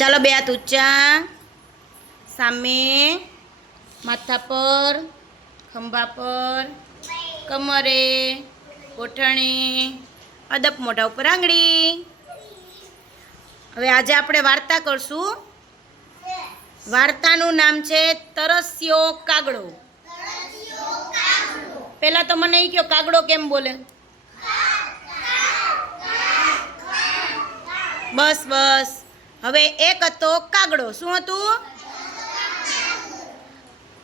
ચાલો બે હાથ ઊંચા. સામે માથા પર, ખંભા પર, કમરે કોઠણે અદપ મોઢા ઉપર આંગળી. હવે આજે આપણે વાર્તા કરશું. વાર્તાનું નામ છે તરસ્યો કાગડો. પહેલાં તો મને એ કહો કાગડો કેમ બોલે? બસ બસ. હવે એક હતો કાગડો. શું હતું?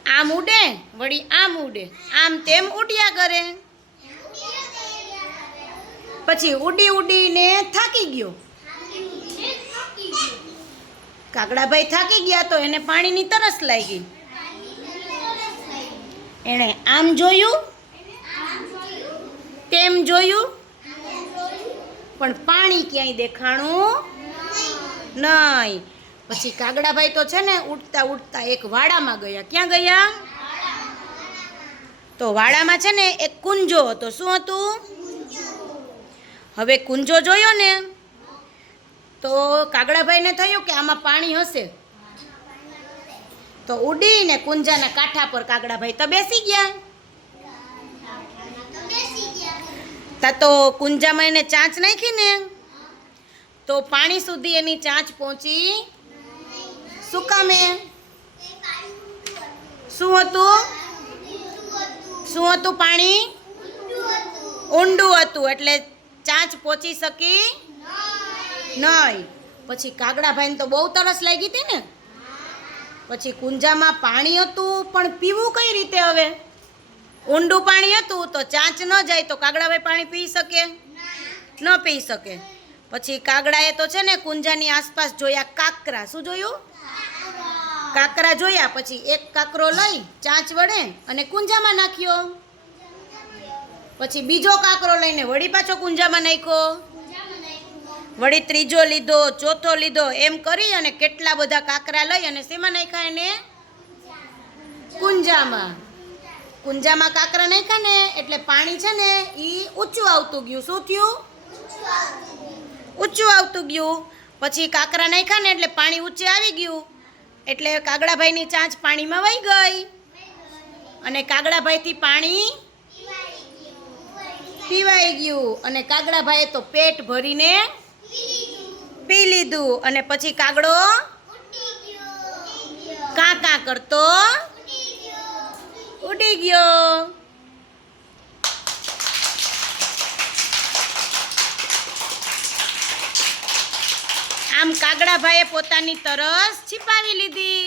આમ ઉડે, વળી આમ ઉડે. આમ તેમ ઉડ્યા કરે. પછી ઉડી ઉડીને થાકી ગયો. કાગડાભાઈ થાકી ગયા તો એને પાણીની તરસ લાગી. એણે આમ જોયું, તેમ જોયું. પણ પાણી ક્યાંય દેખાણું નહીં. પછી કાગડાભાઈ તો છે ને ઉડતા ઉડતા એક વાડામાં ગયા. ક્યાં ગયા? તો વાડામાં છે ને એક કુંજો હતો. શું હતું? હવે કુંજો જોયો ને, તો કાગડાભાઈને થયું કે આમાં પાણી હશે. તો ઉડીને કુંજાના કાંઠા પર કાગડાભાઈ તો બેસી ગયા. તા તો કુંજામાં એને ચાંચ નાખી ને તો પાણી સુધી એની ચાંચ પહોંચી શું કામે શું હતું? શું હતું પાણી? ઊંડું હતું, એટલે ચાંચ પહોંચી શકી નહીં. પછી કાગડાભાઈને તો બહુ તરસ લાગી હતી ને? પછી કુંજામાં પાણી હતું, પણ પીવું કઈ રીતે હવે? ઊંડું પાણી હતું, તો ચાંચ ન જાય તો કાગડાભાઈ પાણી પી શકે? ન પી શકે. પછી કાગડાએ તો છે ને કુંજાની આસપાસ જોયા કાકરા. શું જોયું? કાકરા જોયા. પછી એક કાકરો લઈ ચાંચ વડે અને કુંજામાં નાખ્યો. પછી બીજો કાકરો લઈને વળી પાછો કુંજામાં નાખ્યો. વળી ત્રીજો લીધો, ચોથો લીધો, એમ કરી અને કેટલા બધા કાકરા લઈ અને શેમાં નાખ્યા એને? કુંજામાં. કુંજામાં કાકરા નાખ્યા ને એટલે પાણી છે ને એ ઊંચું આવતું ગયું. શું થયું? ઊંચું આવતું ગયું. પછી કાકરા નાખ્યા ને એટલે પાણી ઊંચે આવી ગયું. એટલે કાગડાભાઈની ચાંચ પાણીમાં વહી ગઈ. અને કાગડાભાઈથી પાણી પીવાઈ ગયું. અને કાગડાભાઈએ તો પેટ ભરીને પી લીધું. અને પછી કાગડો કાં કાં કરતો? ઉડી ગયો. આમ કાગડાભાઈએ પોતાની તરસ છીપાવી લીધી.